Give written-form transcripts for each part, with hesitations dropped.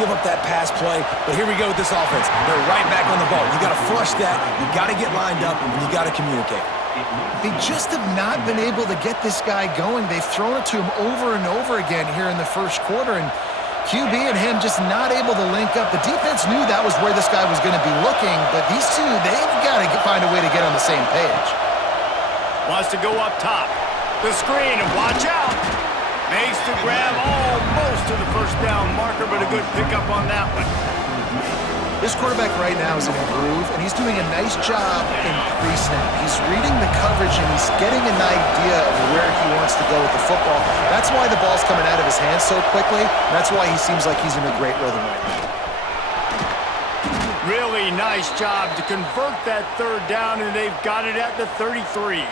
give up that pass play, but here we go with this offense. They're right back on the ball. You got to flush that, you got to get lined up, and you got to communicate. They just have not been able to get this guy going. They've thrown it to him over and over again here in the first quarter, and QB and him just not able to link up. The defense knew that was where this guy was going to be looking, but these two, they've got to find a way to get on the same page. Wants to go up top. The screen, and watch out. Makes the grab almost to the first down marker, but a good pickup on that one. This quarterback right now is in a groove, and he's doing a nice job in pre-snap. He's reading the coverage, and he's getting an idea of where he wants to go with the football. That's why the ball's coming out of his hands so quickly. That's why he seems like he's in a great rhythm right now. Really nice job to convert that third down, and they've got it at the 33.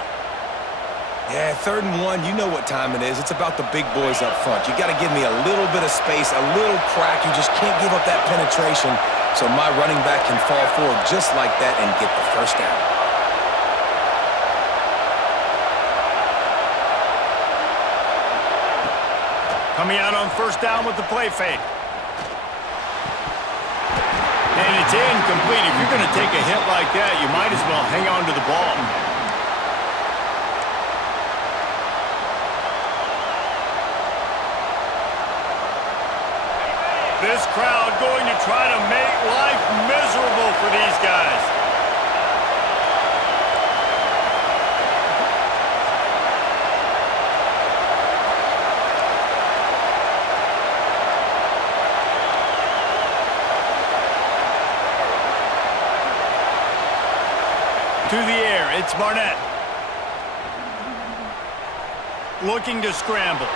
Yeah, 3rd and 1, you know what time it is. It's about the big boys up front. You got to give me a little bit of space, a little crack. You just can't give up that penetration, so my running back can fall forward just like that and get the first down. Coming out on first down with the play fake. And it's incomplete. If you're going to take a hit like that, you might as well hang on to the ball. This crowd going to try to make life miserable for these guys. To the air, it's Barnett. Looking to scramble.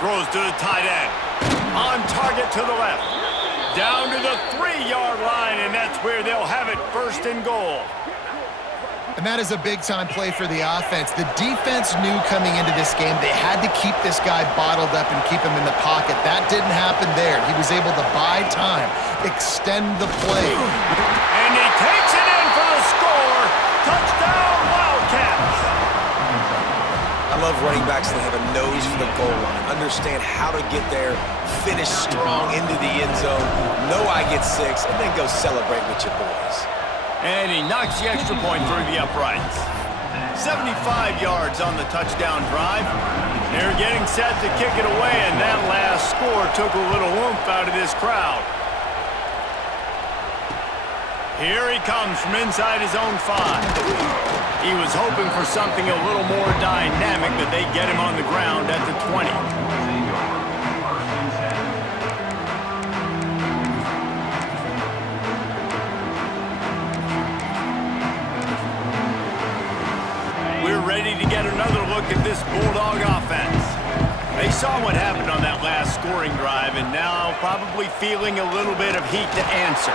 Throws to the tight end. On target to the left. Down to the 3-yard line, and that's where they'll have it, 1st and goal. And that is a big-time play for the offense. The defense knew coming into this game they had to keep this guy bottled up and keep him in the pocket. That didn't happen there. He was able to buy time, extend the play. And he takes it in for the score. Touchdown, Wildcats. I love running backs that have a nose for the goal line, understand how to get there, finish strong into the end zone, know I get 6, and then go celebrate with your boys. And he knocks the extra point through the uprights. 75 yards on the touchdown drive. They're getting set to kick it away, and that last score took a little oomph out of this crowd. Here he comes from inside his own 5. He was hoping for something a little more dynamic, but they get him on the ground at the 20. We're ready to get another look at this Bulldog offense. They saw what happened on that last scoring drive, and now probably feeling a little bit of heat to answer.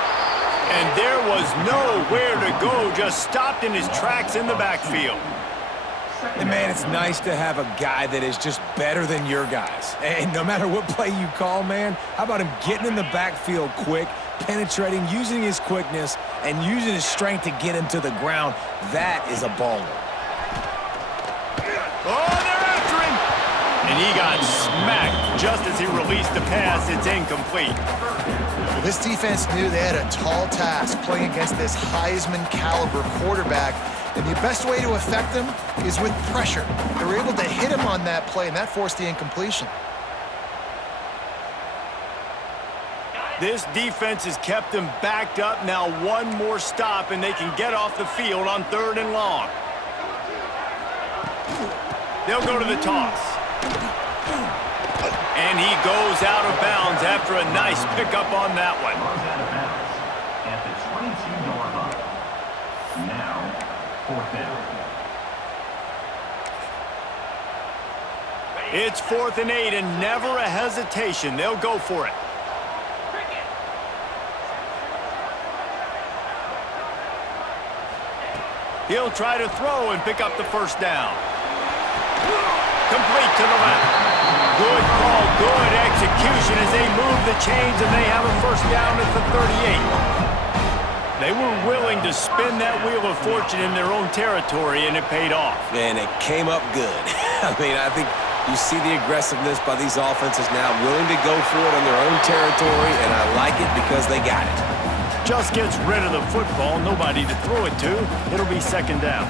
And there was nowhere to go, just stopped in his tracks in the backfield. And, man, it's nice to have a guy that is just better than your guys. And no matter what play you call, man, how about him getting in the backfield quick, penetrating, using his quickness, and using his strength to get him to the ground? That is a baller. Oh, they're after him! And he got smacked just as he released the pass. It's incomplete. This defense knew they had a tall task playing against this Heisman-caliber quarterback, and the best way to affect him is with pressure. They were able to hit him on that play, and that forced the incompletion. This defense has kept them backed up. Now one more stop, and they can get off the field on 3rd and long. They'll go to the toss. And he goes out of bounds after a nice pickup on that one. At the 22-yard line. Now, 4th down. It's 4th and 8, and never a hesitation. They'll go for it. He'll try to throw and pick up the first down. Complete to the left. Good call, good execution as they move the chains, and they have a first down at the 38. They were willing to spin that wheel of fortune in their own territory, and it paid off. And it came up good. I mean, I think You see the aggressiveness by these offenses now, willing to go for it on their own territory, and I like it because they got it. Just gets rid of the football, nobody to throw it to. It'll be second down.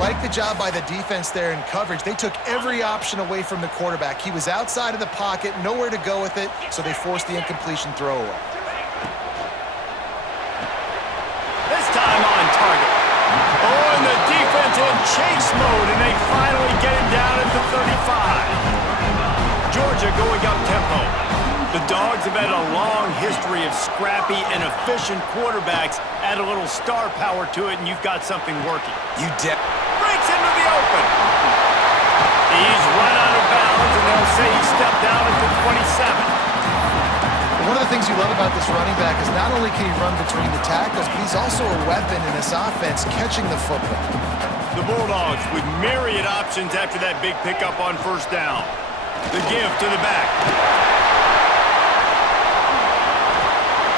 Like the job by the defense there in coverage. They took every option away from the quarterback. He was outside of the pocket, nowhere to go with it, so they forced the incompletion throw away. This time on target. Oh, and the defense in chase mode, and they finally get him down at the 35. Georgia going up tempo. The Dogs have had a long history of scrappy and efficient quarterbacks. Add a little star power to it, and you've got something working. Breaks into the open. He's run out of bounds, and they'll say he stepped down at the 27. One of the things you love about this running back is not only can he run between the tackles, but he's also a weapon in this offense catching the football. The Bulldogs with myriad options after that big pickup on first down. The give to the back.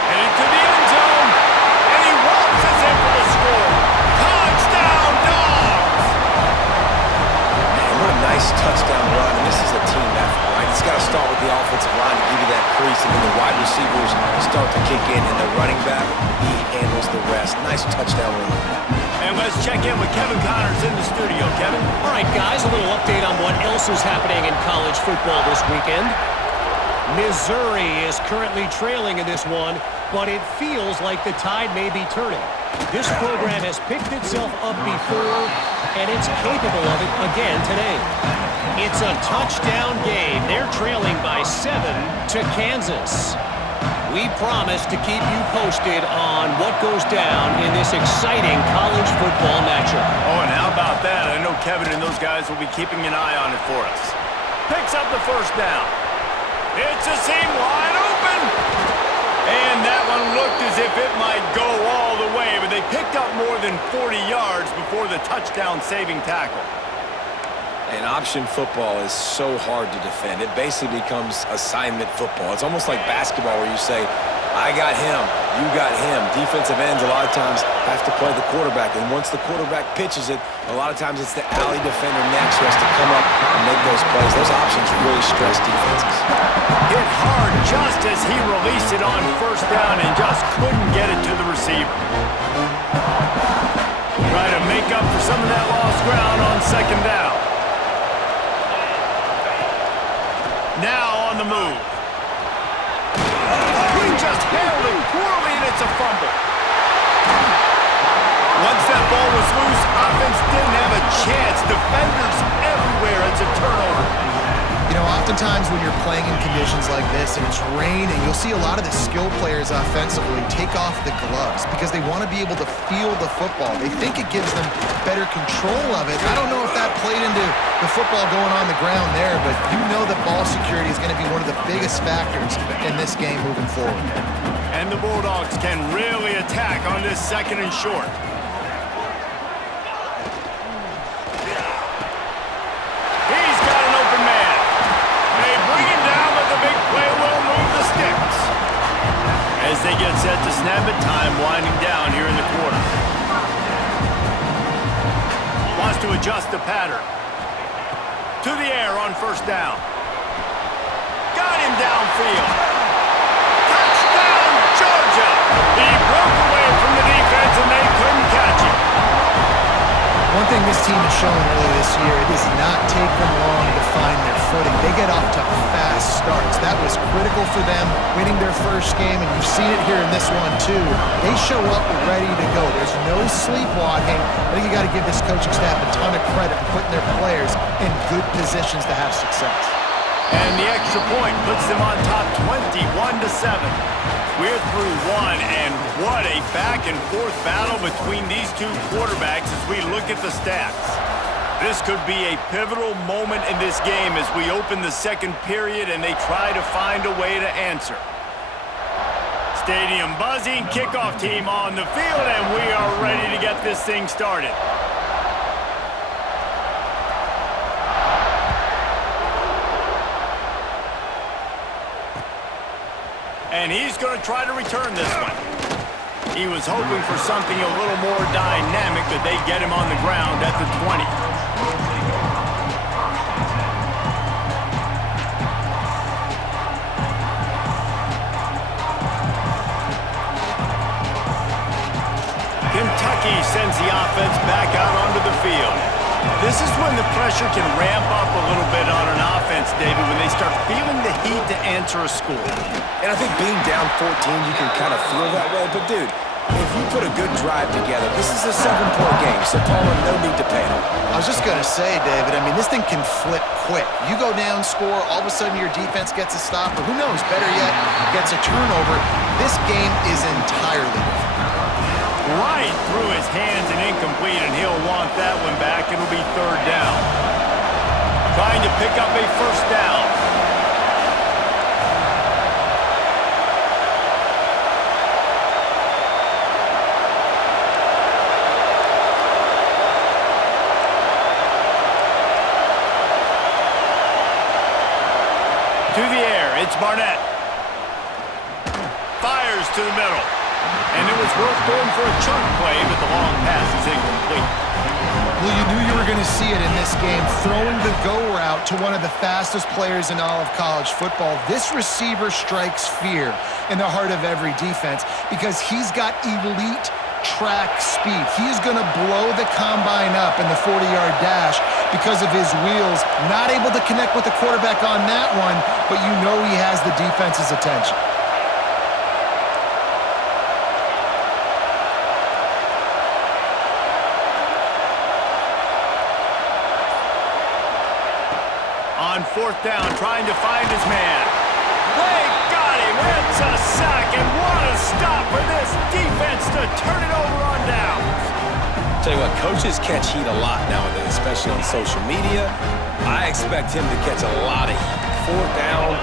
Headed to the end zone, and he waltzes in for the score. Touchdown, Dogs! Man, what a nice touchdown run, and this is a team effort, right? It's got to start with the offensive line to give you that crease, and then the wide receivers start to kick in, and the running back, he handles the rest. Nice touchdown run. And let's check in with Kevin Connors in the studio. Kevin? All right, guys, a little update on what else is happening in college football this weekend. Missouri is currently trailing in this one, but it feels like the tide may be turning. This program has picked itself up before, and it's capable of it again today. It's a touchdown game. They're trailing by 7 to Kansas. We promise to keep you posted on what goes down in this exciting college football matchup. Oh, and how about that? I know Kevin and those guys will be keeping an eye on it for us. Picks up the first down. It's a seam wide open. And that one looked as if it might go all the way, but they picked up more than 40 yards before the touchdown-saving tackle. And option football is so hard to defend. It basically becomes assignment football. It's almost like basketball where you say, I got him, you got him. Defensive ends a lot of times have to play the quarterback. And once the quarterback pitches it, a lot of times it's the alley defender next who has to come up and make those plays. Those options really stress defenses. Hit hard just as he released it on first down and just couldn't get it to the receiver. Try to make up for some of that lost ground on second down. Now on the move. He just handled it poorly, and it's a fumble. Once that ball was loose, offense didn't have a chance. Defenders everywhere. It's a turnover. You know, oftentimes when you're playing in conditions like this and it's raining, you'll see a lot of the skill players offensively take off the gloves because they want to be able to feel the football. They think it gives them better control of it. I don't know if that played into the football going on the ground there, but you know that ball security is going to be one of the biggest factors in this game moving forward. And the Bulldogs can really attack on this second and short. He's got an open man. They bring him down, but the big play will move the sticks. As they get set to snap it, time winding down here in the quarter. Wants to adjust the pattern. To the air on first down. Got him downfield. Touchdown, Georgia! He broke away from the defense, and they couldn't catch him. One thing this team has shown earlier this year, it does not take them long to find their footing. They get off to fast starts. That was critical for them, winning their first game, and you've seen it here in this one too. They show up ready to go. There's no sleepwalking. I think you got to give this coaching staff a ton of credit for putting their players in good positions to have success. And the extra point puts them on top 21-7. We're through one, and what a back-and-forth battle between these two quarterbacks as we look at the stats. This could be a pivotal moment in this game as we open the second period and they try to find a way to answer. Stadium buzzing, kickoff team on the field, and we are ready to get this thing started. And he's going to try to return this one. He was hoping for something a little more dynamic, but they get him on the ground at the 20. field. This is when the pressure can ramp up a little bit on an offense, David, when they start feeling the heat to answer a score. And I think being down 14, you can kind of feel that way. But, dude, if you put a good drive together, this is a 7-point game, so Paul, no need to panic. I was just going to say, David, I mean, this thing can flip quick. You go down, score, all of a sudden your defense gets a stop, or who knows, better yet, gets a turnover. This game is entirely different. Right through his hands and incomplete, and he'll want that one back. It'll be 3rd down. Trying to pick up a 1st down. To the air, it's Barnett. Fires to the middle. And it was worth going for a chunk play, but the long pass is incomplete. Well, you knew you were going to see it in this game, throwing the go route to one of the fastest players in all of college football. This receiver strikes fear in the heart of every defense because he's got elite track speed. He is going to blow the combine up in the 40-yard dash because of his wheels. Not able to connect with the quarterback on that one, but you know he has the defense's attention. On 4th down, trying to find his man. They got him. It's a sack, and what a stop for this defense to turn it over on downs. Tell you what, coaches catch heat a lot nowadays, especially on social media. I expect him to catch a lot of heat. 4th down,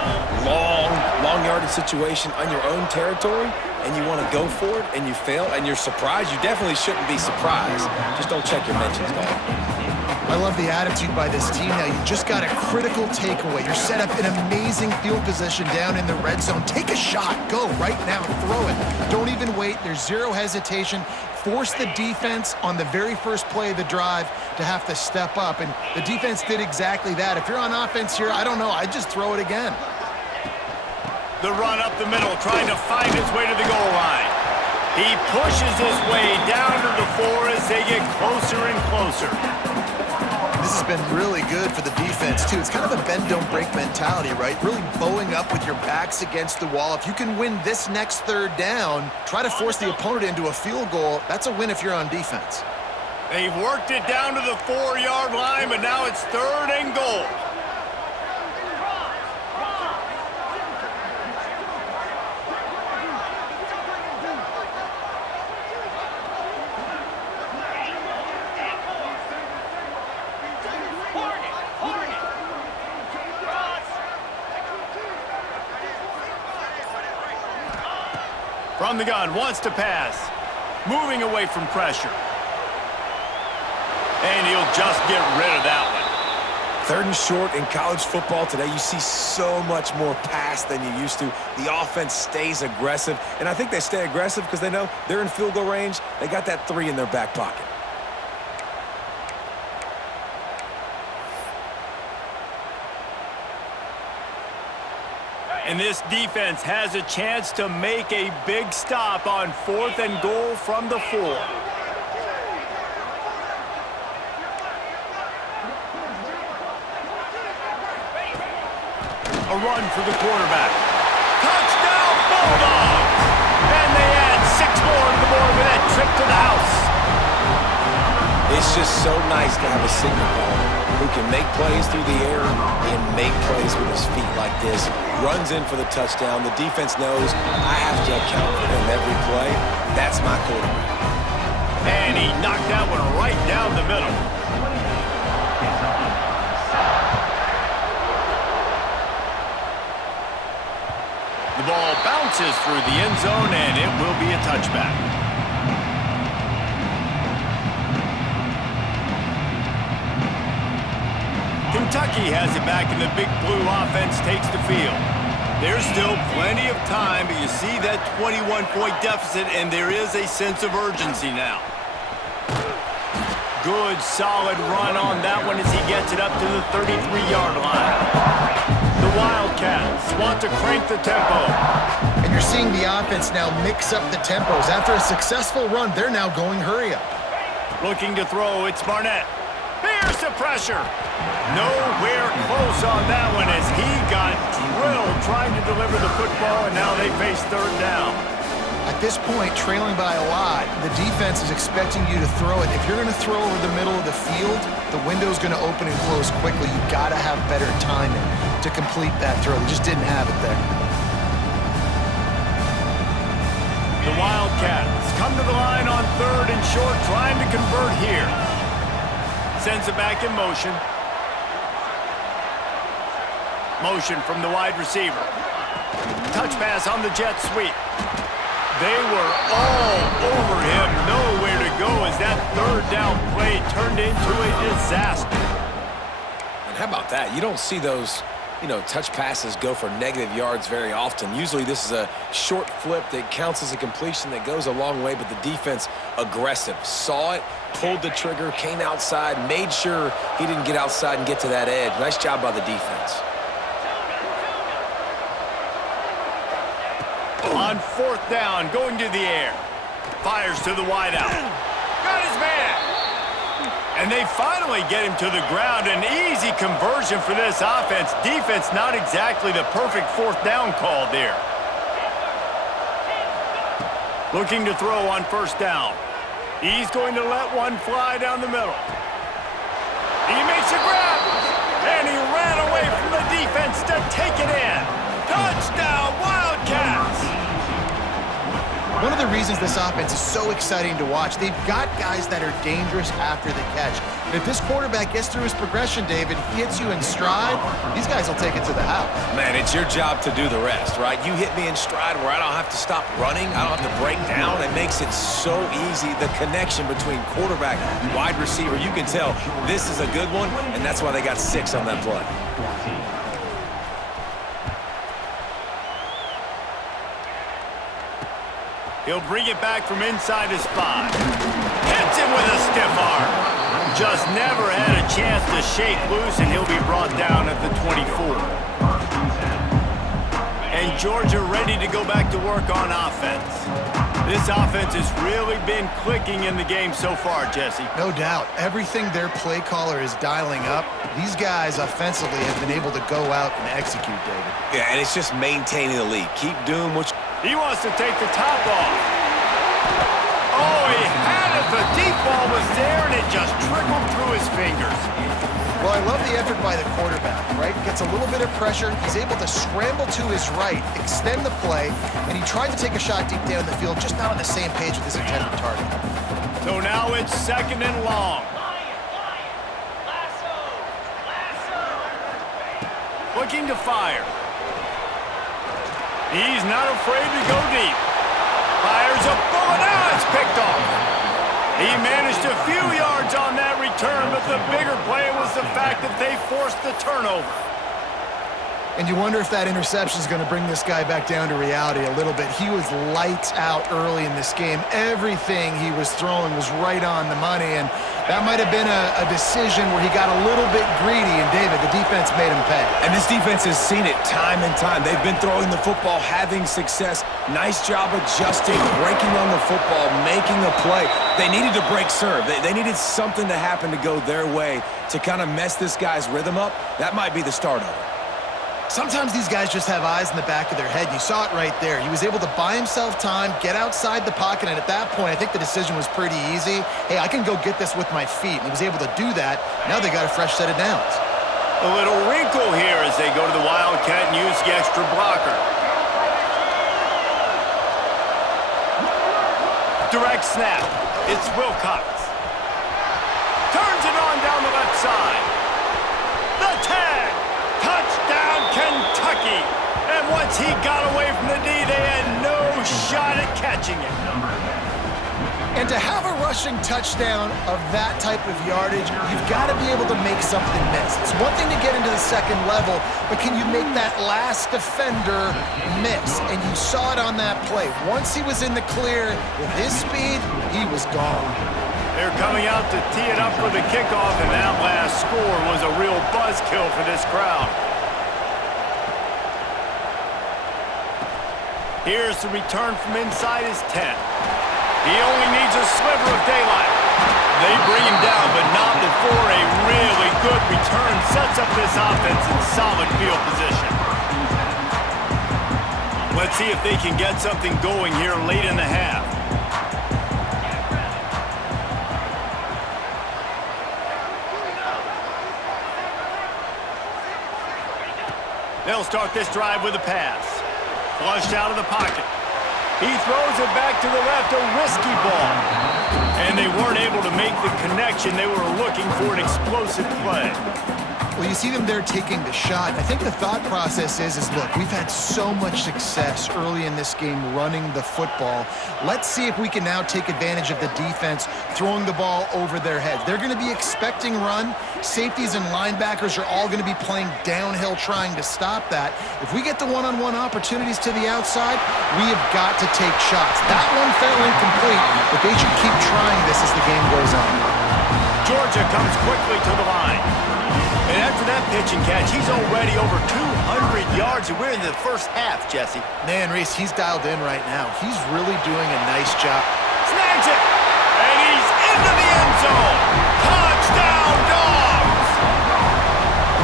long yardage situation on your own territory, and you want to go for it, and you fail, and you're surprised. You definitely shouldn't be surprised. Just don't check your mentions, dog. I love the attitude by this team now. You just got a critical takeaway. You're set up in amazing field position down in the red zone. Take a shot. Go right now. Throw it. Don't even wait. There's zero hesitation. Force the defense on the very first play of the drive to have to step up. And the defense did exactly that. If you're on offense here, I don't know. I'd just throw it again. The run up the middle, trying to find his way to the goal line. He pushes his way down to the 4 as they get closer and closer. This has been really good for the defense, too. It's kind of a bend-don't-break mentality, right? Really bowing up with your backs against the wall. If you can win this next 3rd down, try to force the opponent into a field goal. That's a win if you're on defense. They've worked it down to the 4-yard line, but now it's 3rd and goal. From the gun, wants to pass. Moving away from pressure. And he'll just get rid of that one. 3rd and short in college football today, you see so much more pass than you used to. The offense stays aggressive, and I think they stay aggressive because they know they're in field goal range. They got that 3 in their back pocket. And this defense has a chance to make a big stop on 4th and goal from the 4. A run for the quarterback. Touchdown, Bulldogs! And they add 6 more to the board with that trip to the house. It's just so nice to have a signal caller who can make plays through the air and make plays with his feet like this. Runs in for the touchdown. The defense knows I have to account for him every play. That's my quarterback. And he knocked that one right down the middle. The ball bounces through the end zone, and it will be a touchback. Kentucky has it back, and the Big Blue offense takes the field. There's still plenty of time, but you see that 21-point deficit, and there is a sense of urgency now. Good, solid run on that one as he gets it up to the 33-yard line. The Wildcats want to crank the tempo. And you're seeing the offense now mix up the tempos. After a successful run, they're now going hurry up. Looking to throw, it's Barnett. Here's the pressure. Nowhere close on that one as he got drilled trying to deliver the football, and now they face third down. At this point, trailing by a lot, the defense is expecting you to throw it. If you're going to throw over the middle of the field, the window's going to open and close quickly. You got to have better timing to complete that throw. They just didn't have it there. The Wildcats come to the line on third and short, trying to convert here. Sends it back in motion. Motion from the wide receiver. Touch pass on the jet sweep. They were all over him, nowhere to go as that third down play turned into a disaster. And how about that? You don't see those, touch passes go for negative yards very often. Usually this is a short flip that counts as a completion that goes a long way, but the defense aggressive. Saw it, pulled the trigger, came outside, made sure he didn't get outside and get to that edge. Nice job by the defense. On fourth down, going to the air. Fires to the wideout. Got his man. And they finally get him to the ground. An easy conversion for this offense. Defense not exactly the perfect fourth down call there. Looking to throw on first down. He's going to let one fly down the middle. He makes a grab. And he ran away from the defense to take it in. Touchdown, Wildcats! One of the reasons this offense is so exciting to watch, they've got guys that are dangerous after the catch. And if this quarterback gets through his progression, David, he hits you in stride, these guys will take it to the house. Man, it's your job to do the rest, right? You hit me in stride where I don't have to stop running. I don't have to break down. It makes it so easy. The connection between quarterback and wide receiver, you can tell this is a good one, and that's why they got 6 on that play. He'll bring it back from inside his 5. Hits him with a stiff arm. Just never had a chance to shake loose, and he'll be brought down at the 24. And Georgia ready to go back to work on offense. This offense has really been clicking in the game so far, Jesse. No doubt. Everything their play caller is dialing up, these guys offensively have been able to go out and execute, David. Yeah, and it's just maintaining the lead. Keep doing what you... He wants to take the top off. Oh, he had it. The deep ball was there, and it just trickled through his fingers. Well, I love the effort by the quarterback, right? Gets a little bit of pressure. He's able to scramble to his right, extend the play, and he tried to take a shot deep down the field, just not on the same page with his intended target. So now it's second and long. Looking to fire. He's not afraid to go deep. Fires a bullet. Now it's picked off. He managed a few yards on that return, but the bigger play was the fact that they forced the turnover. And you wonder if that interception is going to bring this guy back down to reality a little bit. He was lights out early in this game. Everything he was throwing was right on the money, and that might have been a decision where he got a little bit greedy, and David, the defense made him pay. And this defense has seen it time and time. They've been throwing the football, having success. Nice job adjusting, breaking on the football, making a play. They needed to break serve. They needed something to happen to go their way to kind of mess this guy's rhythm up. That might be the start of it. Sometimes these guys just have eyes in the back of their head. You saw it right there. He was able to buy himself time, get outside the pocket, and at that point, I think the decision was pretty easy. Hey, I can go get this with my feet. And he was able to do that. Now they got a fresh set of downs. A little wrinkle here as they go to the Wildcat and use the extra blocker. Direct snap. It's Wilcox. Turns it on down the left side. The tag. Touchdown, Kentucky. And once he got away from the D, they had no shot at catching it. And to have a rushing touchdown of that type of yardage, you've got to be able to make something miss. It's one thing to get into the second level, but can you make that last defender miss? And you saw it on that play. Once he was in the clear with his speed, he was gone. They're coming out to tee it up for the kickoff, and that last score was a real buzzkill for this crowd. Here's the return from inside his 10. He only needs a sliver of daylight. They bring him down, but not before a really good return sets up this offense in solid field position. Let's see if they can get something going here late in the half. They'll start this drive with a pass. Flushed out of the pocket. He throws it back to the left, a risky ball. And they weren't able to make the connection. They were looking for an explosive play. Well, you see them there taking the shot. I think the thought process is look, we've had so much success early in this game running the football. Let's see if we can now take advantage of the defense throwing the ball over their heads. They're going to be expecting run. Safeties and linebackers are all going to be playing downhill trying to stop that. If we get the one-on-one opportunities to the outside, we have got to take shots. That one fell incomplete, but they should keep trying this as the game goes on. Georgia comes quickly to the line. And after that pitch and catch, he's already over 200 yards, and we're in the first half, Jesse. Man, Reese, he's dialed in right now. He's really doing a nice job. Snags it! And he's into the end zone! Touchdown, Dogs!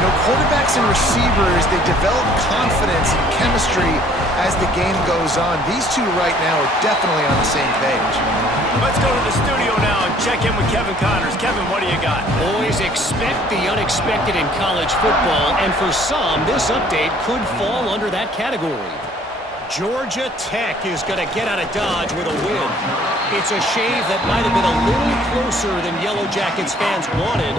You know, quarterbacks and receivers, they develop confidence and chemistry as the game goes on. These two right now are definitely on the same page. Let's go to the studio now and check in with Kevin Connors. Kevin, what do you got? Boys, expect the unexpected in college football, and for some, this update could fall under that category. Georgia Tech is going to get out of Dodge with a win. It's a shave that might have been a little closer than Yellow Jackets fans wanted,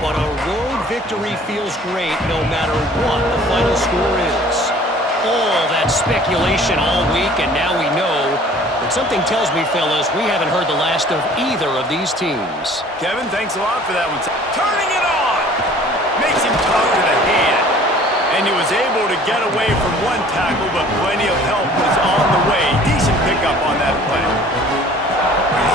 but a road victory feels great no matter what the final score is. All that speculation all week, and now we know. But something tells me, fellas, we haven't heard the last of either of these teams. Kevin, thanks a lot for that one. Turning it on! Makes him talk to the hand. And he was able to get away from one tackle, but plenty of help was on the way. Decent pickup on that play.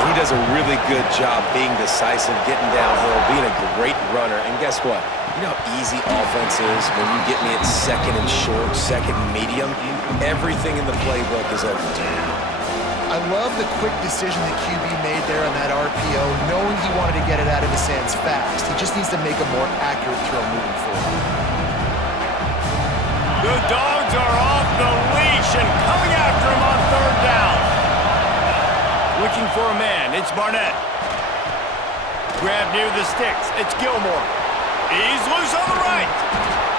He does a really good job being decisive, getting downhill, being a great runner. And guess what? You know how easy offense is when you get me at second and short, second and medium? Everything in the playbook is open to him. I love the quick decision that QB made there on that RPO, knowing he wanted to get it out of his hands fast. He just needs to make a more accurate throw moving forward. The Dogs are off the leash and coming after him on third down. Looking for a man. It's Barnett. Grab near the sticks. It's Gilmore. He's loose on the right.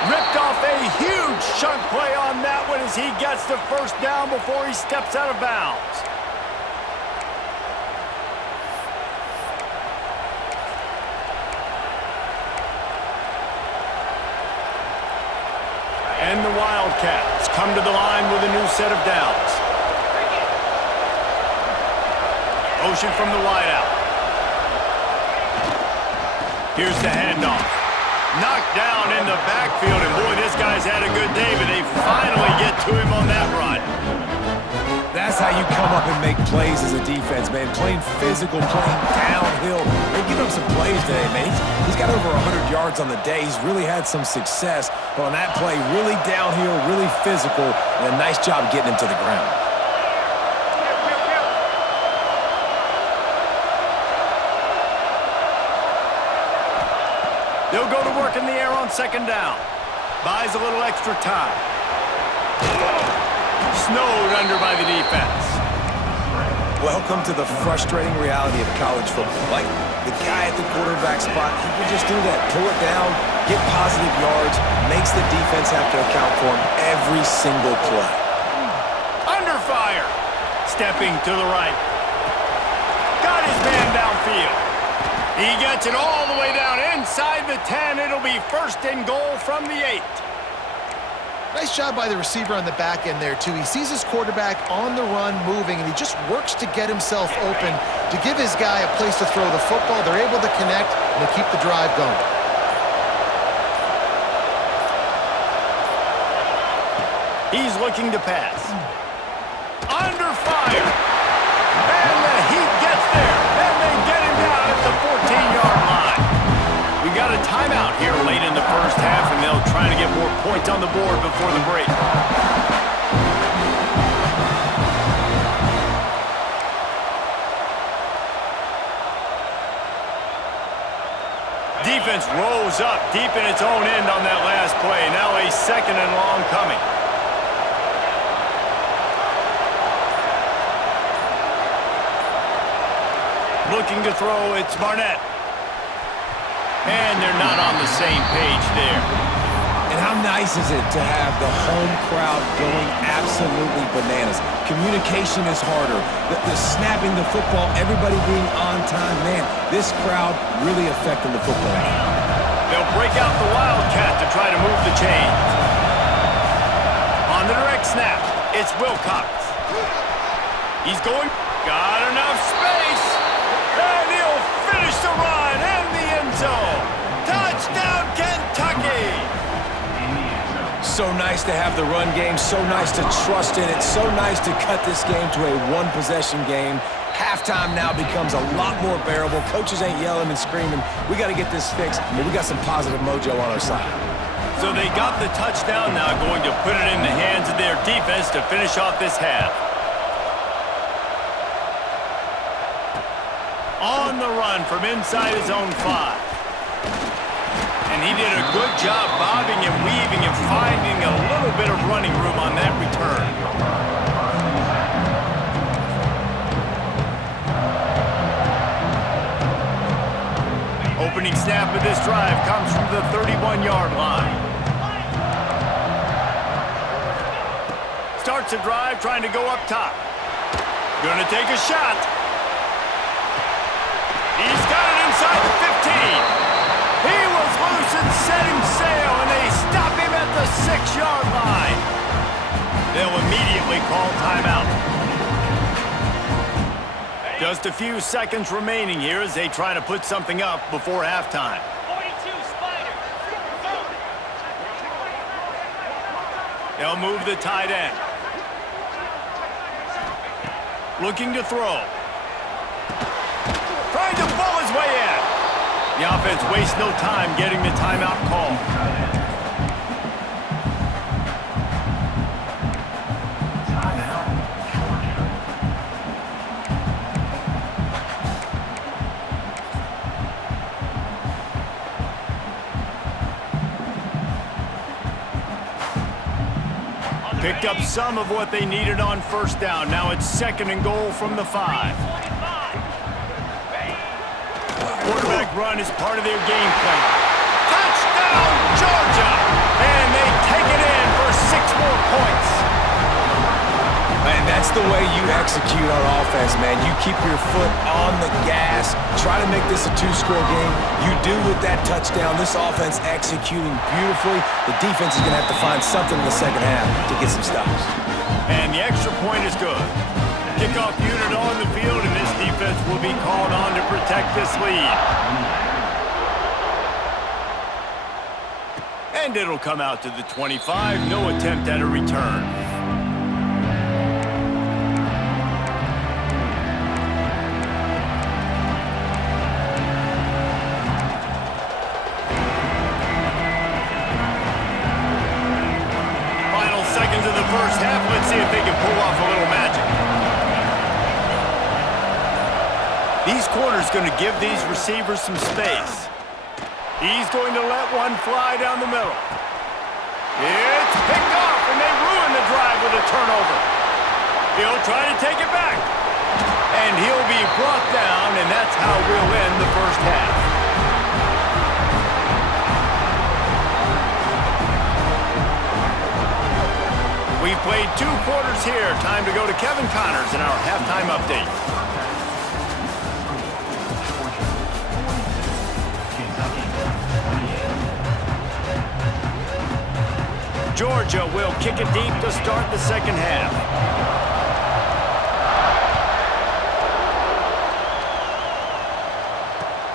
Ripped off a huge chunk play on that one as he gets the first down before he steps out of bounds. And the Wildcats come to the line with a new set of downs. Ocean from the wideout. Here's the handoff. Knocked down in the backfield, and boy, this guy's had a good day, but they finally get to him on that run. That's how you come up and make plays as a defense, man. Playing physical, playing downhill. They've given up some plays today, man. He's got over 100 yards on the day. He's really had some success. But on that play, really downhill, really physical, and a nice job getting him to the ground. They'll go to work in the air on second down. Buys a little extra time. Snowed under by the defense. Welcome to the frustrating reality of college football. Like, the guy at the quarterback spot, he can just do that. Pull it down, get positive yards, makes the defense have to account for him every single play. Under fire. Stepping to the right. Got his man downfield. He gets it all the way down inside the 10. It'll be first and goal from the 8. Nice job by the receiver on the back end there, too. He sees his quarterback on the run moving, and he just works to get himself open to give his guy a place to throw the football. They're able to connect, and they keep the drive going. He's looking to pass. Under fire. And the Heat gets there. And they get him down at the 14-yard line. We got a timeout here late in the first half, and they'll try to get more points on the board before the break. defense rose up deep in its own end on that last play. Now a 2nd and long coming. Looking to throw, it's Barnett. And they're not on the same page there. And how nice is it to have the home crowd going absolutely bananas? Communication is harder. The snapping the football, everybody being on time. Man, this crowd really affecting the football. They'll break out the Wildcat to try to move the chains. On the direct snap, it's Wilcox. He's going, got enough space. And he'll finish the run and the end zone. Touchdown, Kentucky! So nice to have the run game, so nice to trust in it, so nice to cut this game to a one-possession game. Halftime now becomes a lot more bearable. Coaches ain't yelling and screaming. We got to get this fixed, but we got some positive mojo on our side. So they got the touchdown now, going to put it in the hands of their defense to finish off this half. On the run from inside his own 5. And he did a good job bobbing and weaving and finding a little bit of running room on that return. Opening snap of this drive comes from the 31-yard line. Starts a drive trying to go up top. Gonna take a shot. He's got it inside the 15. He was loose and setting sail, and they stop him at the 6-yard line. They'll immediately call timeout. Just a few seconds remaining here as they try to put something up before halftime. 42 Spider. They'll move the tight end. Looking to throw. Trying to pull his way in. The offense wastes no time getting the timeout call. Picked up some of what they needed on first down. Now it's 2nd and goal from the 5. Quarterback run is part of their game plan. Touchdown, Georgia! And they take it in for 6 more points. Man, that's the way you execute on offense, man. You keep your foot on the gas, try to make this a 2-score game. You do with that touchdown. This offense executing beautifully. The defense is going to have to find something in the second half to get some stops. And the extra point is good. Kickoff unit on the field, and this defense will be called on to protect this lead. And it'll come out to the 25. No attempt at a return. Final seconds of the first half. Let's see if they can pull off a little magic. These corners going to give these receivers some space. He's going to let one fly down the middle. It's picked off, and they ruin the drive with a turnover. He'll try to take it back. And he'll be brought down, and that's how we'll end the first half. We've played 2 quarters here. Time to go to Kevin Connors in our halftime update. Georgia will kick it deep to start the second half.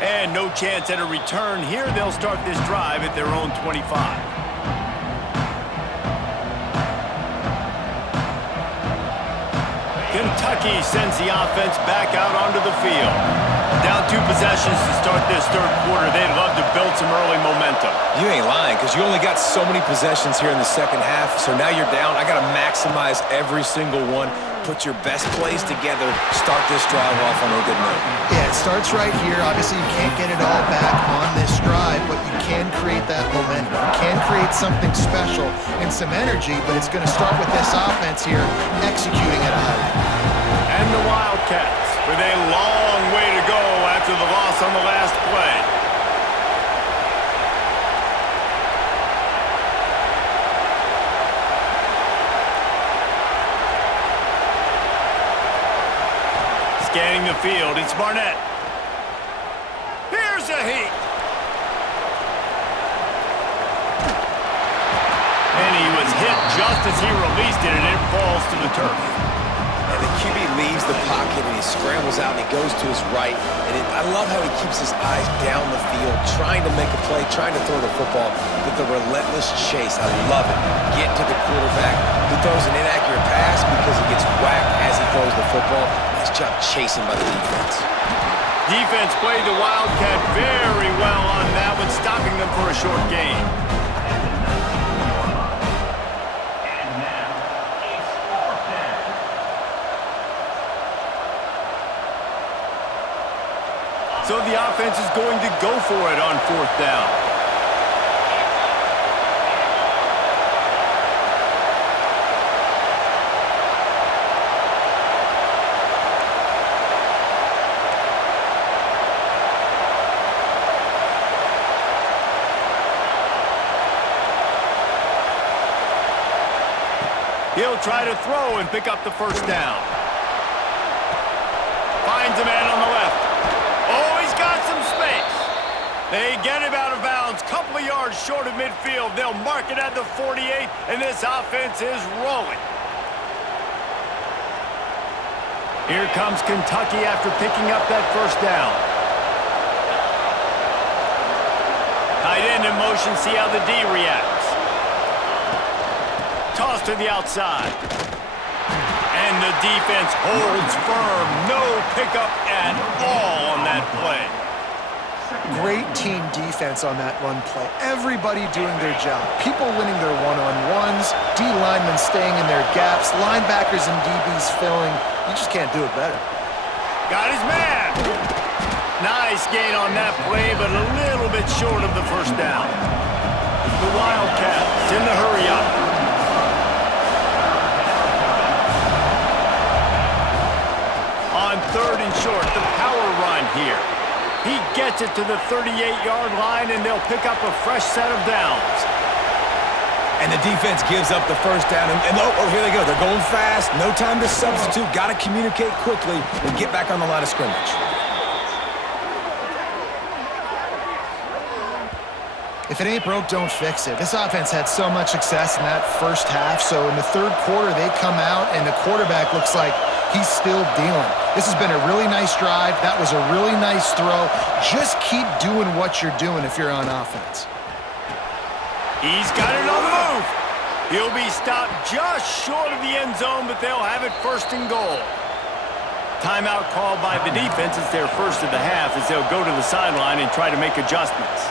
And no chance at a return here. They'll start this drive at their own 25. Kentucky sends the offense back out onto the field. Down 2 possessions to start this third quarter. They'd love to build some early momentum. You ain't lying, because you only got so many possessions here in the second half, so now you're down. I got to maximize every single one, put your best plays together, start this drive off on a good note. Yeah, it starts right here. Obviously, you can't get it all back on this drive, but you can create that momentum. You can create something special and some energy, but it's going to start with this offense here executing at a high level. And the Wildcats with a long way to go after the loss on the last play. Scanning the field, it's Barnett. Here's a heat. And he was hit just as he released it, and it falls to the turf. And the QB leaves the pocket, and he scrambles out, and he goes to his right. And I love how he keeps his eyes down the field, trying to make a play, trying to throw the football with the relentless chase. I love it. Get to the quarterback, who throws an inaccurate pass because he gets whacked as he throws the football. Nice job chasing by the defense. Defense played the Wildcat very well on that one, stopping them for a short gain. And now, it's 4th down. So the offense is going to go for it on 4th down. He'll try to throw and pick up the first down. Finds a man on the left. Oh, he's got some space. They get him out of bounds, couple of yards short of midfield. They'll mark it at the 48, and this offense is rolling. Here comes Kentucky after picking up that first down. Tight end in motion, see how the D reacts. Toss to the outside. And the defense holds firm. No pickup at all on that play. Great team defense on that run play. Everybody doing their job. People winning their one-on-ones, D linemen staying in their gaps, linebackers and DBs filling. You just can't do it better. Got his man. Nice gain on that play, but a little bit short of the first down. The Wildcats in the hurry-up. On 3rd and short, the power run here. He gets it to the 38-yard line, and they'll pick up a fresh set of downs. And the defense gives up the first down. And oh, here they go. They're going fast. No time to substitute. Got to communicate quickly and get back on the line of scrimmage. If it ain't broke, don't fix it. This offense had so much success in that first half, so in the third quarter, they come out, and the quarterback looks like he's still dealing. This has been a really nice drive. That was a really nice throw. Just keep doing what you're doing if you're on offense. He's got it on the move. He'll be stopped just short of the end zone, but they'll have it 1st and goal. Timeout called by the defense. It's their first of the half as they'll go to the sideline and try to make adjustments.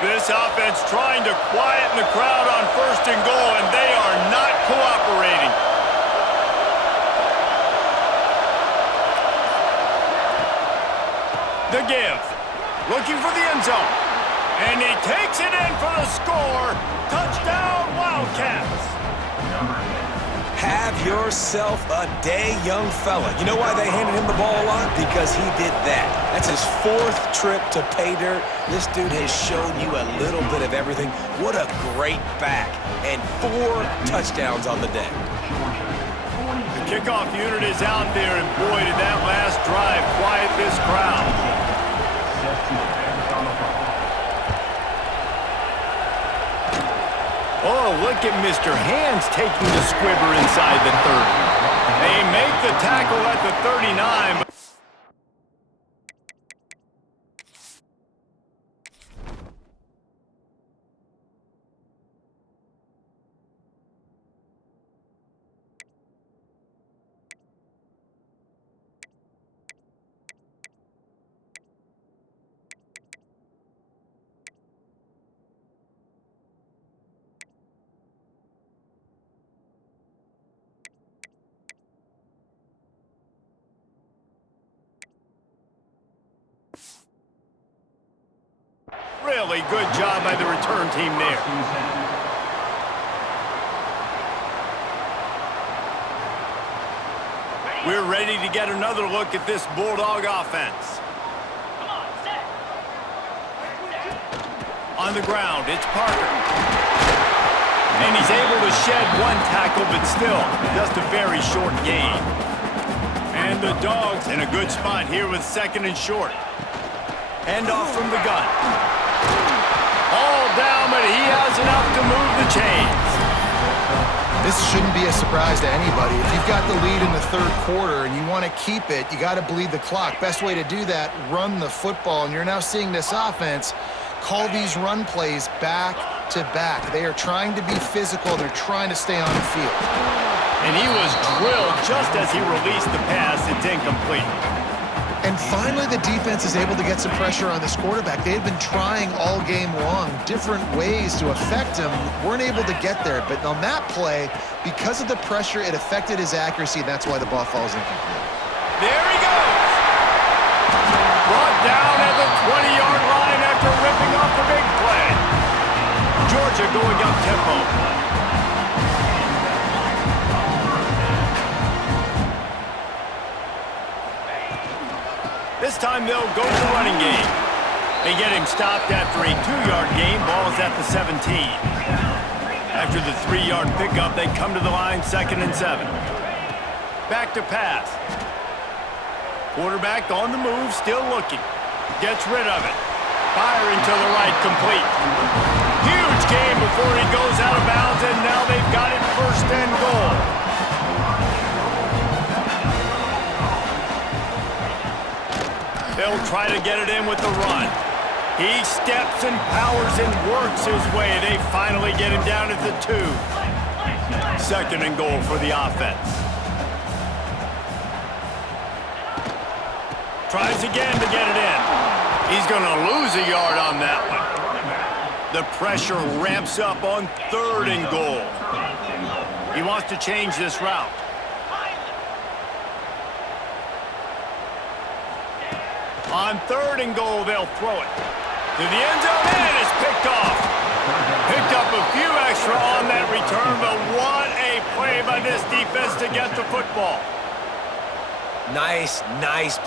This offense trying to quieten the crowd on 1st and goal, and they are not cooperating. The give. Looking for the end zone. And he takes it in for the score. Touchdown, Wildcats. Have yourself a day, young fella. You know why they handed him the ball a lot? Because he did that. That's his 4th trip to pay dirt. This dude has shown you a little bit of everything. What a great back. And 4 touchdowns on the day. The kickoff unit is out there, and boy, did that last drive quiet this crowd. Oh, look at Mr. Hands taking the squibber inside the 30. They make the tackle at the 39. Really good job by the return team there. We're ready to get another look at this Bulldog offense. On the ground, it's Parker. And he's able to shed one tackle, but still, just a very short gain. And the Dogs in a good spot here with 2nd and short. Hand off from the gun. All down, but he has enough to move the chains. This shouldn't be a surprise to anybody. If you've got the lead in the 3rd quarter and you want to keep it, you got to bleed the clock. Best way to do that, run the football. And you're now seeing this offense call these run plays back to back. They are trying to be physical. They're trying to stay on the field. And he was drilled just as he released the pass. It's incomplete. And finally, the defense is able to get some pressure on this quarterback. They had been trying all game long different ways to affect him. Weren't able to get there. But on that play, because of the pressure, it affected his accuracy, and that's why the ball falls incomplete. There he goes. Brought down at the 20-yard line after ripping off the big play. Georgia going up-tempo. This time they'll go to the running game. They get him stopped after a 2-yard gain. Ball's at the 17. After the 3-yard pickup, they come to the line, 2nd and 7. Back to pass. Quarterback on the move, still looking. Gets rid of it. Firing to the right, complete. Huge game before he goes out of bounds, and now they've got it 1st and goal. They'll try to get it in with the run. He steps and powers and works his way. They finally get him down at the 2. 2nd and goal for the offense. Tries again to get it in. He's going to lose a yard on that one. The pressure ramps up on 3rd and goal. He wants to change this route. On 3rd and goal, they'll throw it to the end zone, and it's picked off. Picked up a few extra on that return, but what a play by this defense to get the football. Nice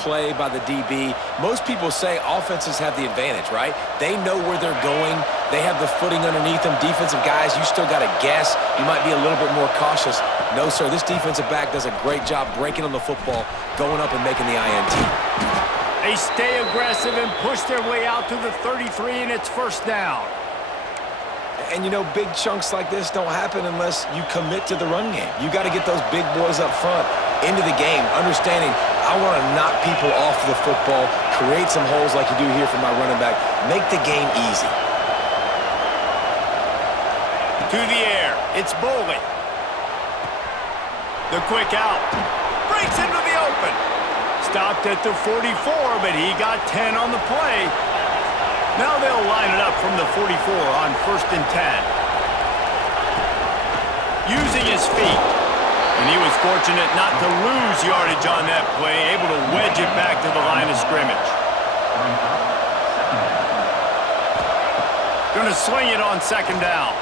play by the DB. Most people say offenses have the advantage, right? They know where they're going. They have the footing underneath them. Defensive guys, you still got to guess. You might be a little bit more cautious. No, sir, this defensive back does a great job breaking on the football, going up and making the INT. They stay aggressive and push their way out to the 33, and it's 1st down. And, you know, big chunks like this don't happen unless you commit to the run game. You got to get those big boys up front into the game, understanding I want to knock people off the football, create some holes like you do here for my running back, make the game easy. To the air, it's Boley. The quick out. Breaks into the open. Stopped at the 44, but he got 10 on the play. Now they'll line it up from the 44 on 1st and 10. Using his feet. And he was fortunate not to lose yardage on that play, able to wedge it back to the line of scrimmage. Going to swing it on 2nd down.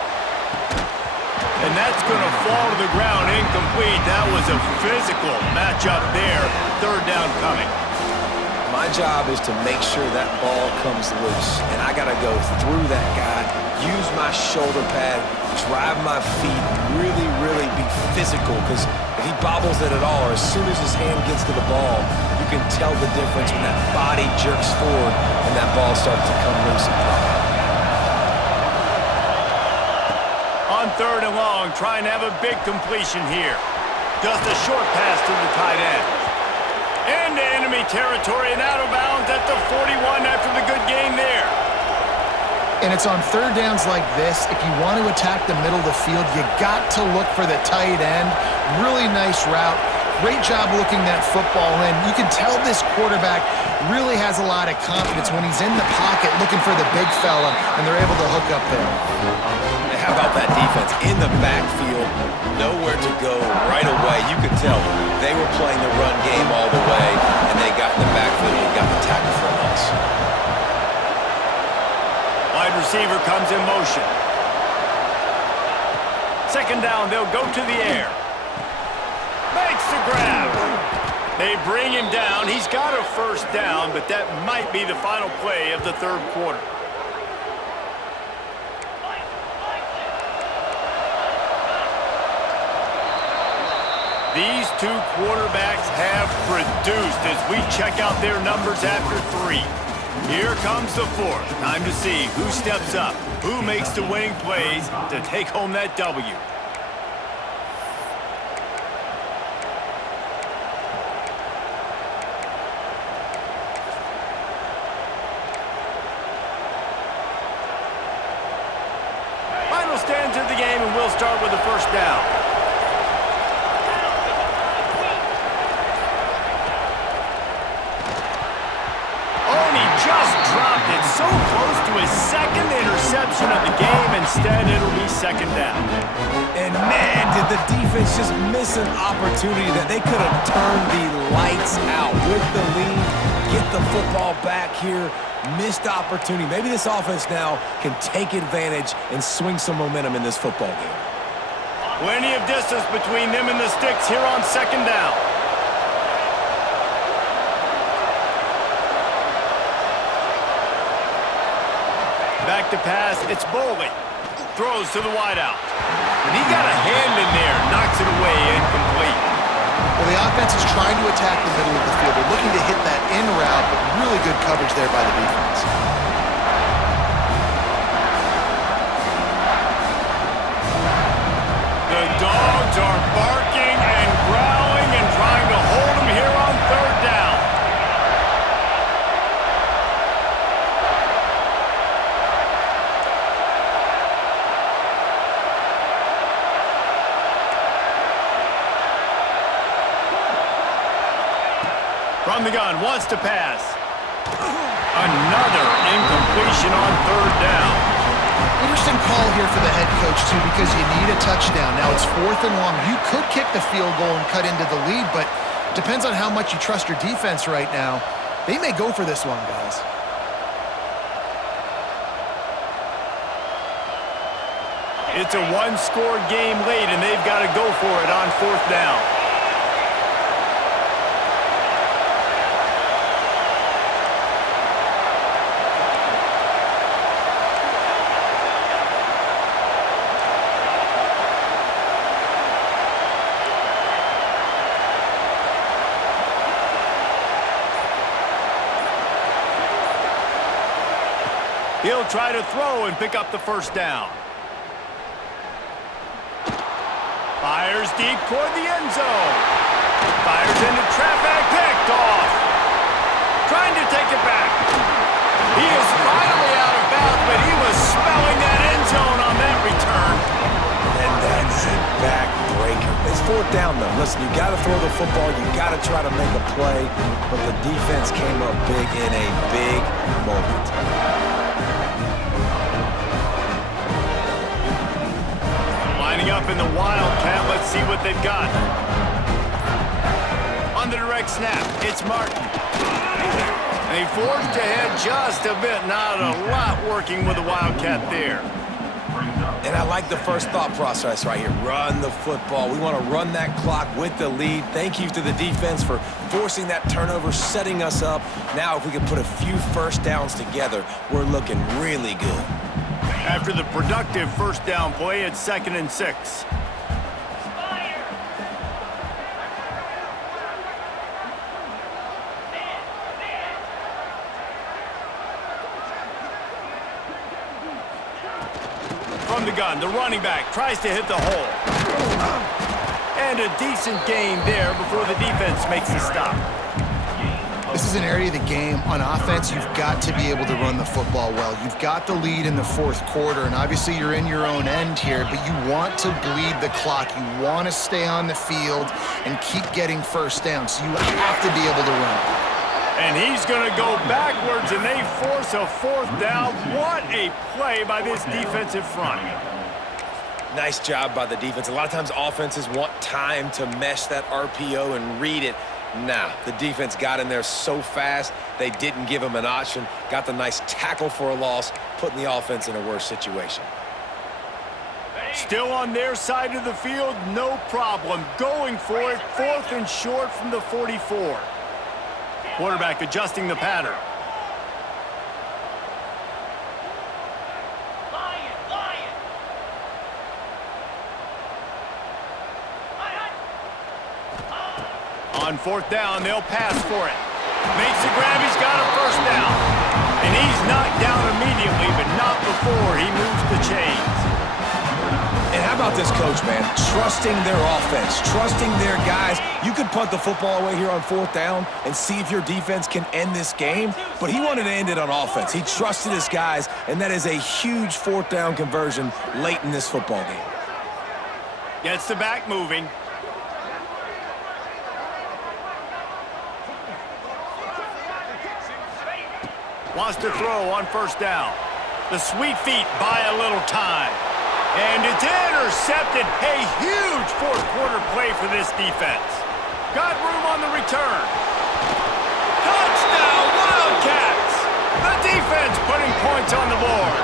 And that's going to fall to the ground incomplete. That was a physical matchup there. 3rd down coming. My job is to make sure that ball comes loose. And I got to go through that guy, use my shoulder pad, drive my feet, really be physical. Because if he bobbles it at all, or as soon as his hand gets to the ball, you can tell the difference when that body jerks forward and that ball starts to come loose and pop out. On 3rd and long, trying to have a big completion here. Just a short pass to the tight end. Into enemy territory and out of bounds at the 41 after the good game there. And it's on 3rd downs like this. If you want to attack the middle of the field, you got to look for the tight end. Really nice route. Great job looking that football in. You can tell this quarterback really has a lot of confidence when he's in the pocket looking for the big fella, and they're able to hook up there. How about that defense in the backfield, nowhere to go right away. You could tell they were playing the run game all the way, and they got in the backfield and got the tackle for a loss. Wide wide receiver comes in motion. Second down, they'll go to the air. Makes the grab. They bring him down. He's got a first down, but that might be the final play of the third quarter. These two quarterbacks have produced as we check out their numbers after 3. Here comes the fourth. Time to see who steps up, who makes the winning plays to take home that W. Final stands of the game, and we'll start with the first down. Just dropped it, so close to his second interception of the game. Instead, it'll be second down. And man, did the defense just miss an opportunity that they could have turned the lights out with the lead, get the football back here. Missed opportunity. Maybe this offense now can take advantage and swing some momentum in this football game. Plenty of distance between them and the sticks here on second down. Back to pass, it's Boley. Throws to the wideout. And he got a hand in there, knocks it away, incomplete. Well, the offense is trying to attack the middle of the field. They're looking to hit that in route, but really good coverage there by the defense. The dogs are barking and growling and trying to hold him here on third down. From the gun, wants to pass. Another incompletion on third down. Interesting call here for the head coach, too, because you need a touchdown. Now it's 4th and long. You could kick the field goal and cut into the lead, but depends on how much you trust your defense right now. They may go for this one, guys. It's a one-score game late, and they've got to go for it on fourth down. He'll try to throw and pick up the first down. Fires deep toward the end zone. Fires into traffic, picked off. Trying to take it back. He is finally out of bounds, but he was smelling that end zone on that return. And that's a backbreaker. It's 4th down, though. Listen, you got to throw the football. You got to try to make a play. But the defense came up big in a big moment. Lining up in the Wildcat. Let's see what they've got. On the direct snap, it's Martin. And he forged ahead just a bit. Not a lot working with the Wildcat there. And I like the first thought process right here. Run the football. We want to run that clock with the lead. Thank you to the defense for forcing that turnover, setting us up. Now if we can put a few first downs together, we're looking really good. After the productive first down play, it's 2nd and 6. From the gun, the running back tries to hit the hole. And a decent gain there before the defense makes the stop. This is an area of the game on offense you've got to be able to run the football well. You've got the lead in the 4th quarter, and obviously you're in your own end here, but you want to bleed the clock. You want to stay on the field and keep getting first down, so you have to be able to run it. And he's going to go backwards, and they force a 4th down. What a play by this defensive front. Nice job by the defense. A lot of times offenses want time to mesh that RPO and read it. Nah, the defense got in there so fast, they didn't give him an option, got the nice tackle for a loss, putting the offense in a worse situation. Still on their side of the field, no problem. Going for it, 4th and short from the 44. Quarterback adjusting the pattern. On 4th down, they'll pass for it. Makes the grab, he's got a 1st down. And he's knocked down immediately, but not before he moves the chains. And how about this coach, man? Trusting their offense, trusting their guys. You could punt the football away here on 4th down and see if your defense can end this game, but he wanted to end it on offense. He trusted his guys, and that is a huge 4th down conversion late in this football game. Gets the back moving. Wants to throw on 1st down. The sweet feet buy a little time. And it's intercepted. A huge 4th quarter play for this defense. Got room on the return. Touchdown, Wildcats! The defense putting points on the board.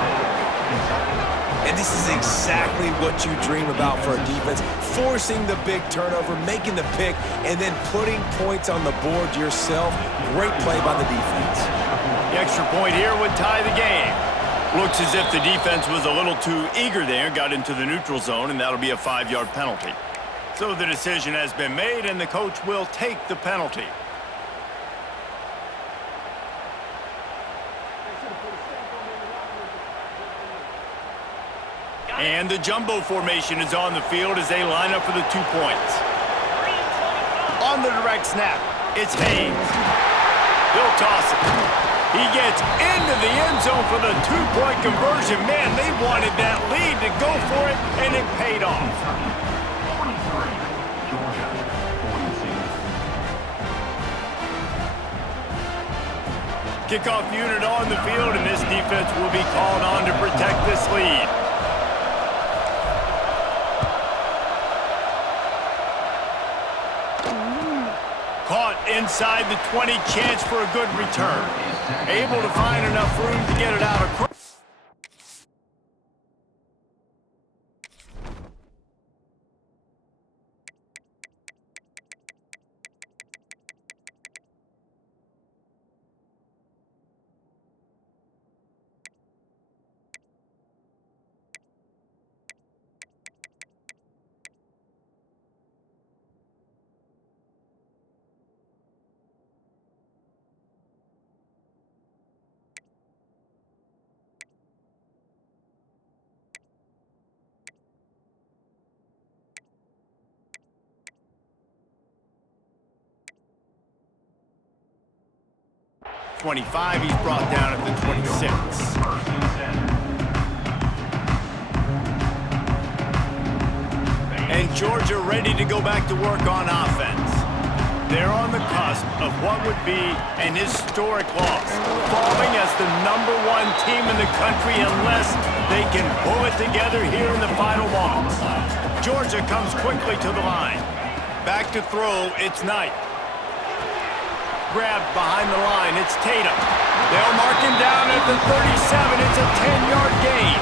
And this is exactly what you dream about for a defense. Forcing the big turnover, making the pick, and then putting points on the board yourself. Great play by the defense. The extra point here would tie the game. Looks as if the defense was a little too eager there, got into the neutral zone, and that'll be a 5-yard penalty. So the decision has been made, and the coach will take the penalty. And the jumbo formation is on the field as they line up for the 2 points. On the direct snap, it's Hayes. He'll toss it. He gets into the end zone for the 2-point conversion. Man, they wanted that lead to go for it, and it paid off. 43, Georgia, 46. Kickoff unit on the field, and this defense will be called on to protect this lead. Caught inside the 20, chance for a good return. Able to find enough room to get it out across. .25, he's brought down at the 26. And Georgia ready to go back to work on offense. They're on the cusp of what would be an historic loss, falling as the #1 team in the country unless they can pull it together here in the final moments. Georgia comes quickly to the line. Back to throw, it's Knight. Grabbed behind the line, it's Tatum. They'll mark him down at the 37. It's a 10-yard gain.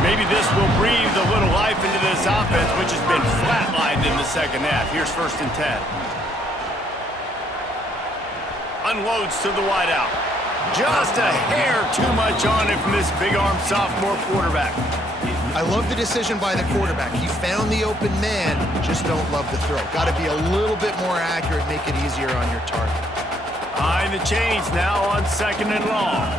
Maybe this will breathe a little life into this offense, which has been flatlined in the second half. Here's 1st and 10. Unloads to the wideout. Just a hair too much on it from this big-arm sophomore quarterback. I love the decision by the quarterback. He found the open man, just don't love the throw. Got to be a little bit more accurate, make it easier on your target. Behind the chains now on 2nd and long.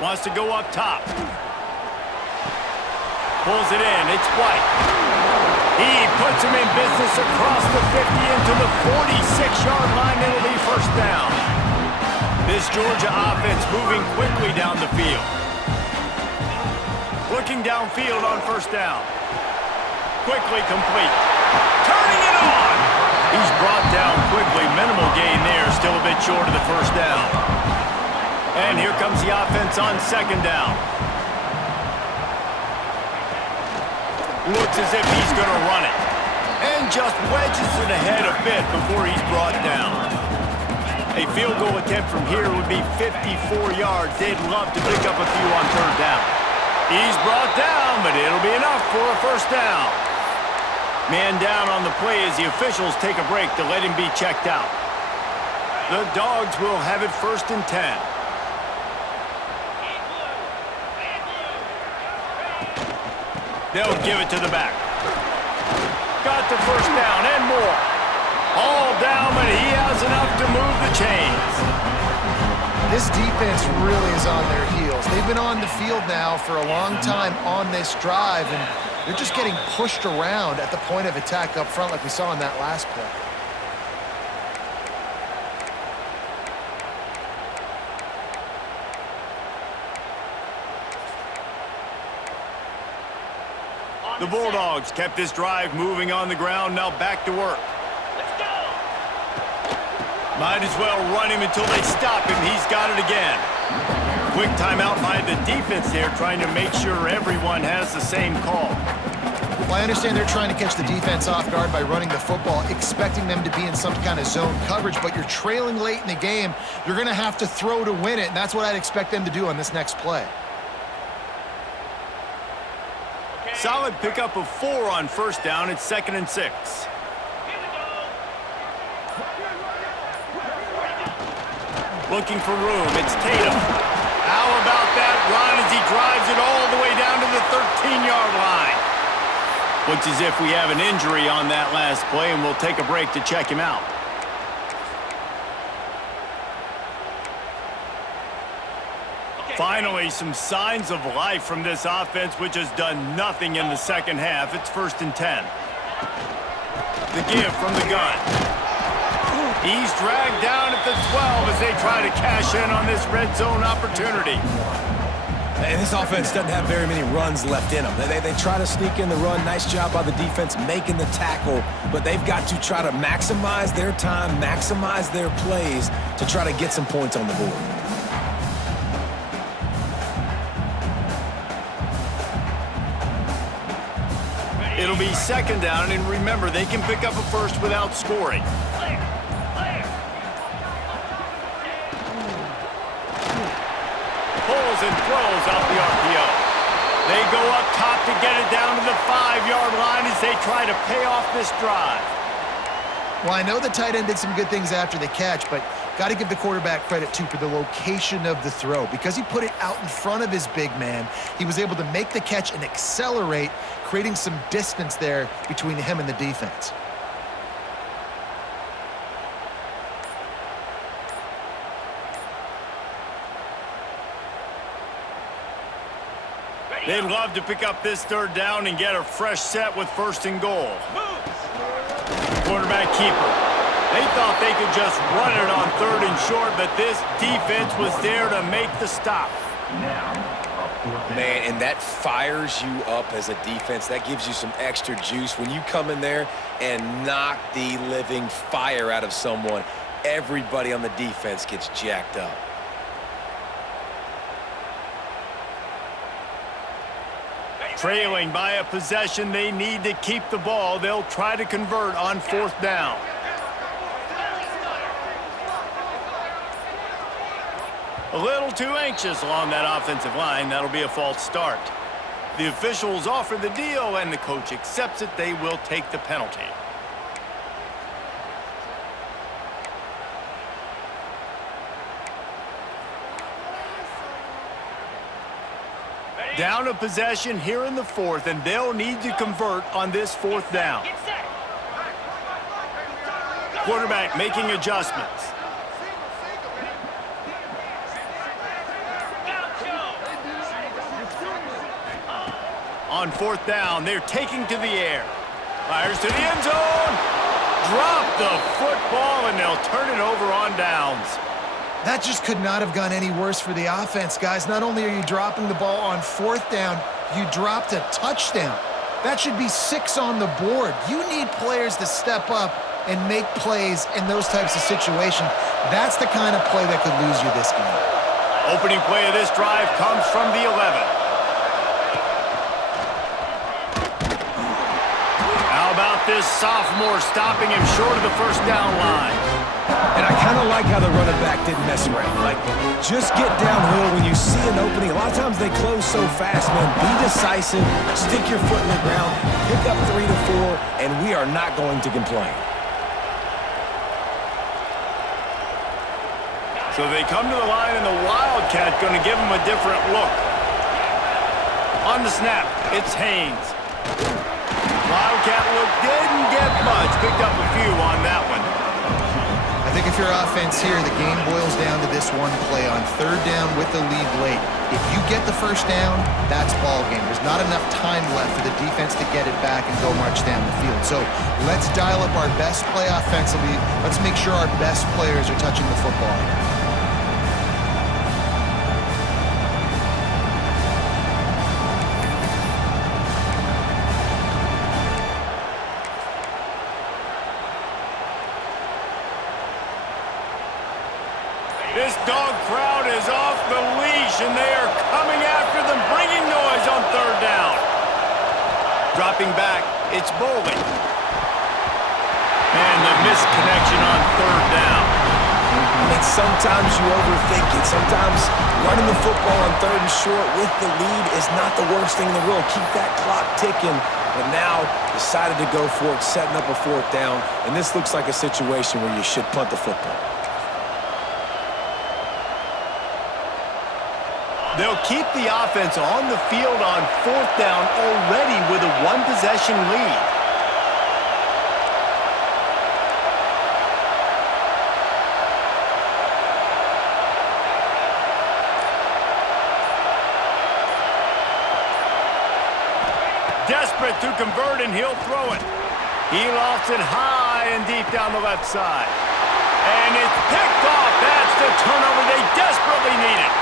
Wants to go up top. Pulls it in, it's White. He puts him in business across the 50 into the 46-yard line. It'll be 1st down. This Georgia offense moving quickly down the field. Looking downfield on 1st down. Quickly complete. Turning it on! He's brought down quickly. Minimal gain there. Still a bit short of the 1st down. And here comes the offense on 2nd down. Looks as if he's going to run it. And just wedges it ahead a bit before he's brought down. A field goal attempt from here would be 54 yards. They'd love to pick up a few on third down. He's brought down, but it'll be enough for a first down. Man down on the play as the officials take a break to let him be checked out. The Dogs will have it 1st and 10. They'll give it to the back. Got the first down and more. All down, but he has enough to move the chains. This defense really is on their heels. They've been on the field now for a long time on this drive, and they're just getting pushed around at the point of attack up front like we saw in that last play. The Bulldogs kept this drive moving on the ground, now back to work. Might as well run him until they stop him. He's got it again. Quick timeout by the defense there, trying to make sure everyone has the same call. Well, I understand they're trying to catch the defense off guard by running the football, expecting them to be in some kind of zone coverage, but you're trailing late in the game. You're going to have to throw to win it, and that's what I'd expect them to do on this next play. Solid pickup of 4 on first down. It's 2nd and 6. Looking for room. It's Tatum. How about that run as he drives it all the way down to the 13-yard line? Looks as if we have an injury on that last play, and we'll take a break to check him out. Finally, some signs of life from this offense, which has done nothing in the second half. It's 1st and 10. The give from the gun. He's dragged down at the 12 as they try to cash in on this red zone opportunity. And this offense doesn't have very many runs left in them. They try to sneak in the run. Nice job by the defense making the tackle, but they've got to try to maximize their time, maximize their plays to try to get some points on the board. It'll be 2nd down, and remember, they can pick up a first without scoring. Pulls and throws off the RPO. They go up top to get it down to the 5-yard line as they try to pay off this drive. Well, I know the tight end did some good things after the catch, but got to give the quarterback credit, too, for the location of the throw. Because he put it out in front of his big man, he was able to make the catch and accelerate, creating some distance there between him and the defense. They'd love to pick up this 3rd down and get a fresh set with 1st and goal. Quarterback keeper. They thought they could just run it on 3rd and short, but this defense was there to make the stop. Man, and that fires you up as a defense. That gives you some extra juice. When you come in there and knock the living fire out of someone, everybody on the defense gets jacked up. Trailing by a possession, they need to keep the ball. They'll try to convert on 4th down. A little too anxious along that offensive line. That'll be a false start. The officials offer the deal, and the coach accepts it. They will take the penalty. Down a possession here in the 4th, and they'll need to convert on this 4th down. Quarterback making adjustments. On 4th down, they're taking to the air. Fires to the end zone. Drop the football, and they'll turn it over on downs. That just could not have gone any worse for the offense, guys. Not only are you dropping the ball on 4th down, you dropped a touchdown. That should be 6 on the board. You need players to step up and make plays in those types of situations. That's the kind of play that could lose you this game. Opening play of this drive comes from the 11. this sophomore, stopping him short of the first down line. And I kind of like how the running back didn't mess around. Like, just get downhill when you see an opening. A lot of times they close so fast, man. Be decisive, stick your foot in the ground, pick up 3 to 4, and we are not going to complain. So they come to the line, and the Wildcat going to give him a different look. On the snap, it's Haynes. Wildcat look didn't get much. Picked up a few on that one. I think if you're offense here, the game boils down to this one play on third down with the lead late. If you get the first down, that's ball game. There's not enough time left for the defense to get it back and go march down the field. So let's dial up our best play offensively. Let's make sure our best players are touching the football. This dog crowd is off the leash, and they are coming after them, bringing noise on third down. Dropping back, it's Bowling. And the missed connection on third down. I mean, sometimes you overthink it. Sometimes running the football on third and short with the lead is not the worst thing in the world. Keep that clock ticking. But now decided to go for it, setting up a fourth down. And this looks like a situation where you should punt the football. They'll keep the offense on the field on fourth down already with a one-possession lead. Desperate to convert, and he'll throw it. He lofts it high and deep down the left side. And it's picked off. That's the turnover they desperately needed.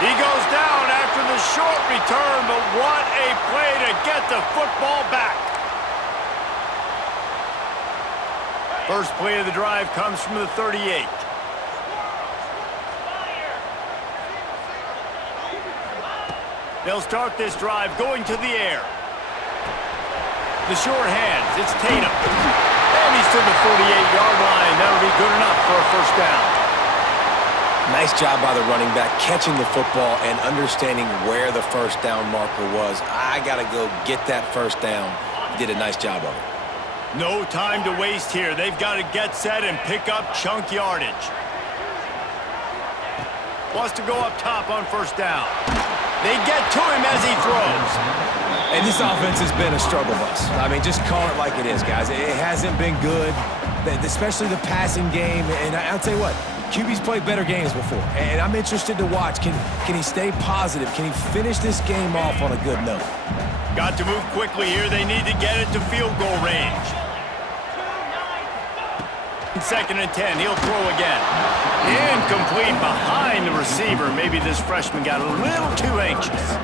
He goes down after the short return, but what a play to get the football back. First play of the drive comes from the 38. They'll start this drive going to the air. The short hands, it's Tatum. And he's to the 48-yard line. That'll be good enough for a first down. Nice job by the running back, catching the football and understanding where the first down marker was. I got to go get that first down. He did a nice job of it. No time to waste here. They've got to get set and pick up chunk yardage. Wants to go up top on first down. They get to him as he throws. And this offense has been a struggle bus. I mean, just call it like it is, guys. It hasn't been good, especially the passing game. And I'll tell you what, QB's played better games before, and I'm interested to watch. Can he stay positive? Can he finish this game off on a good note? Got to move quickly here. They need to get it to field goal range. Second and 10, he'll throw again. Incomplete behind the receiver. Maybe this freshman got a little too anxious.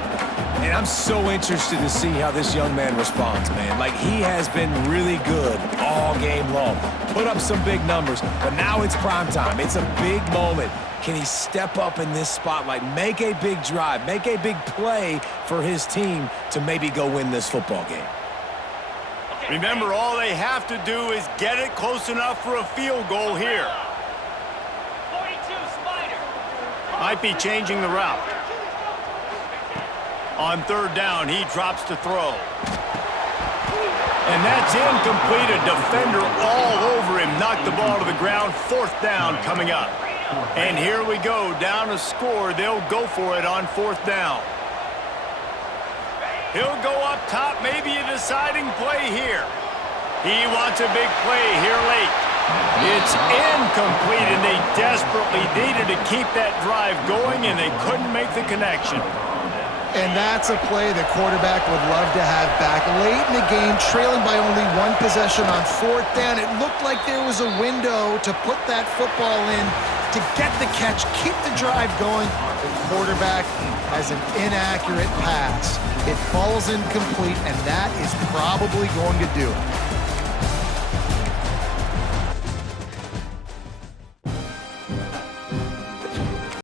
And I'm so interested to see how this young man responds, man. Like, he has been really good all game long. Put up some big numbers, but now it's prime time. It's a big moment. Can he step up in this spotlight, make a big drive, make a big play for his team to maybe go win this football game? Remember, all they have to do is get it close enough for a field goal here. 42 Spider. Might be changing the route. On third down, he drops to throw. And that's incomplete. A defender all over him. Knocked the ball to the ground. Fourth down coming up. And here we go. Down a score. They'll go for it on fourth down. He'll go up top. Maybe a deciding play here. He wants a big play here late. It's incomplete, and they desperately needed to keep that drive going, and they couldn't make the connection. And that's a play the quarterback would love to have back. Late in the game, trailing by only one possession on fourth down, it looked like there was a window to put that football in, to get the catch, keep the drive going. The quarterback has an inaccurate pass. It falls incomplete, and that is probably going to do it.